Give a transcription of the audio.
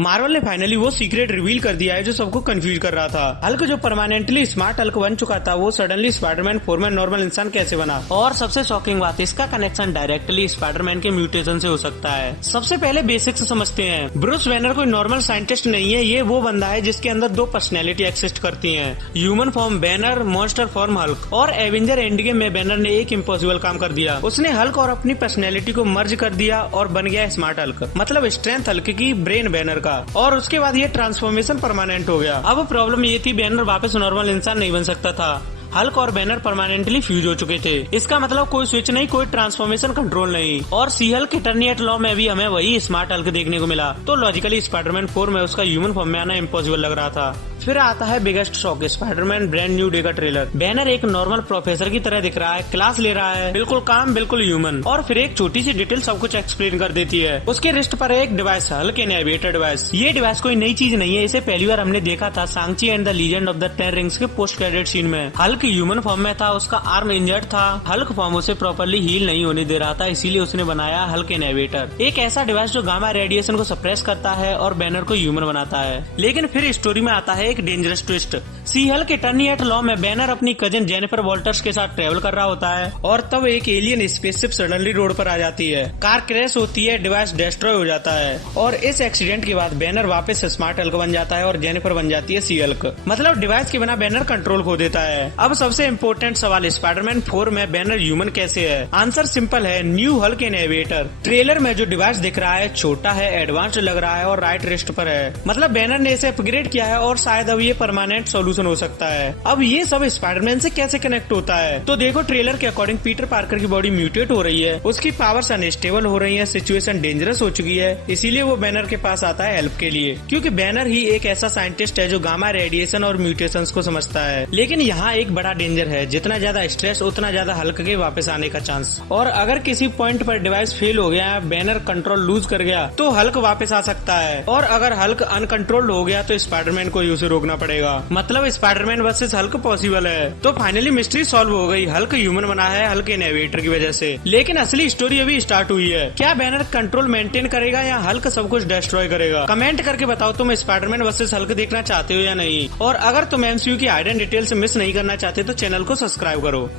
Marvel ने finally वो secret reveal कर दिया है जो सबको कंफ्यूज कर रहा था। हल्क जो परमानेंटली स्मार्ट हल्क बन चुका था वो सडनली स्पाइडरमैन 4 में नॉर्मल इंसान कैसे बना। और सबसे शॉकिंग बात, इसका कनेक्शन डायरेक्टली स्पाइडरमैन के म्यूटेशन से हो सकता है। सबसे पहले बेसिक्स समझते हैं। ब्रूस बैनर कोई नॉर्मल साइंटिस्ट नहीं है, ये वो बंदा है जिसके अंदर दो पर्सनैलिटी एक्सिस्ट करती है, human form banner, monster form Hulk. और एवेंजर एंड गेम में बैनर ने एक इम्पॉसिबल काम कर दिया, उसने हल्क और अपनी पर्सनैलिटी को मर्ज कर दिया और बन गया स्मार्ट हल्क, मतलब स्ट्रेंथ हल्क की ब्रेन बैनर का। और उसके बाद ये ट्रांसफॉर्मेशन परमानेंट हो गया। अब प्रॉब्लम ये थी, बैनर वापस नॉर्मल इंसान नहीं बन सकता था। हल्क और बैनर परमानेंटली फ्यूज हो चुके थे। इसका मतलब कोई स्विच नहीं, कोई ट्रांसफॉर्मेशन कंट्रोल नहीं। और सी हल्क इटर्निटी लॉ में भी हमें वही स्मार्ट हल्क देखने को मिला। तो लॉजिकली स्पाइडरमैन 4 में उसका ह्यूमन फॉर्म में आना इम्पॉसिबल लग रहा था। फिर आता है biggest shock, Spiderman brand new day का ट्रेलर। बैनर एक नॉर्मल प्रोफेसर की तरह दिख रहा है, क्लास ले रहा है, बिल्कुल काम, बिल्कुल ह्यूमन। और फिर एक छोटी सी डिटेल सब कुछ एक्सप्लेन कर देती है। उसके रिस्ट पर एक डिवाइस, हल्क इनहिबिटर डिवाइस। ये डिवाइस कोई नई चीज नहीं है, इसे पहली बार हमने देखा था Sanchi and the legend of the 10 rings के पोस्ट क्रेडिट सीन में। हल्क ह्यूमन फॉर्म में था, उसका आर्म इंजर्ड था, हल्क फॉर्म उसे प्रॉपर्ली हील नहीं होने दे रहा था, इसीलिए उसने बनाया हल्क इनहिबिटर, एक ऐसा डिवाइस जो गामा रेडिएशन को सप्रेस करता है और बैनर को ह्यूमन बनाता है। लेकिन फिर स्टोरी में आता है एक डेंजरस ट्विस्ट। सी हल्क इटर्निटी लॉ में बैनर अपनी कजिन जेनिफर वॉल्टर्स के साथ ट्रेवल कर रहा होता है और तब एक एलियन स्पेसशिप सडनली रोड पर आ जाती है, कार क्रैश होती है, डिवाइस डिस्ट्रॉय हो जाता है। और इस एक्सीडेंट के बाद बैनर वापस स्मार्ट हल्क बन जाता है और जेनिफर बन जाती है सी हल्क, मतलब डिवाइस के बिना बैनर कंट्रोल खो देता है। अब सबसे इम्पोर्टेंट सवाल, स्पाइडरमैन 4 में बैनर ह्यूमन कैसे है? आंसर सिंपल है, न्यू हल्क इनहिबिटर। ट्रेलर में जो डिवाइस दिख रहा है छोटा है, एडवांस्ड लग रहा है और राइट रिस्ट पर है, मतलब बैनर ने इसे अपग्रेड किया है और शायद अब ये परमानेंट सॉल्यूशन हो सकता है। अब ये सब स्पाइडरमैन से कैसे कनेक्ट होता है? तो देखो, ट्रेलर के अकॉर्डिंग पीटर पार्कर की बॉडी म्यूटेट हो रही है, उसकी पावर्स अनस्टेबल हो रही है, सिचुएशन डेंजरस हो चुकी है, इसीलिए वो बैनर के पास आता है हेल्प के लिए, क्योंकि बैनर ही एक ऐसा साइंटिस्ट है जो गामा रेडिएशन और म्यूटेशंस को समझता है। लेकिन यहाँ एक बड़ा डेंजर है, जितना ज्यादा स्ट्रेस उतना ज्यादा हल्क के वापस आने का चांस। और अगर किसी पॉइंट पर डिवाइस फेल हो गया, बैनर कंट्रोल लूज कर गया, तो हल्क वापस आ सकता है। और अगर हल्क अनकंट्रोल्ड हो गया तो स्पाइडरमैन को ही उसे रोकना पड़ेगा, मतलब स्पाइडरमैन वर्सेस हल्क पॉसिबल है। तो फाइनली मिस्ट्री सॉल्व हो गई, हल्क ह्यूमन बना है हल्क इनहिबिटर की वजह से। लेकिन असली स्टोरी अभी स्टार्ट हुई है। क्या बैनर कंट्रोल मेंटेन करेगा या हल्क सब कुछ डिस्ट्रॉय करेगा? कमेंट करके बताओ तुम स्पाइडरमैन वर्सेस हल्क देखना चाहते हो या नहीं। और अगर तुम एमसीयू की हाइडन डिटेल्स मिस नहीं करना चाहते तो चैनल को सब्सक्राइब करो।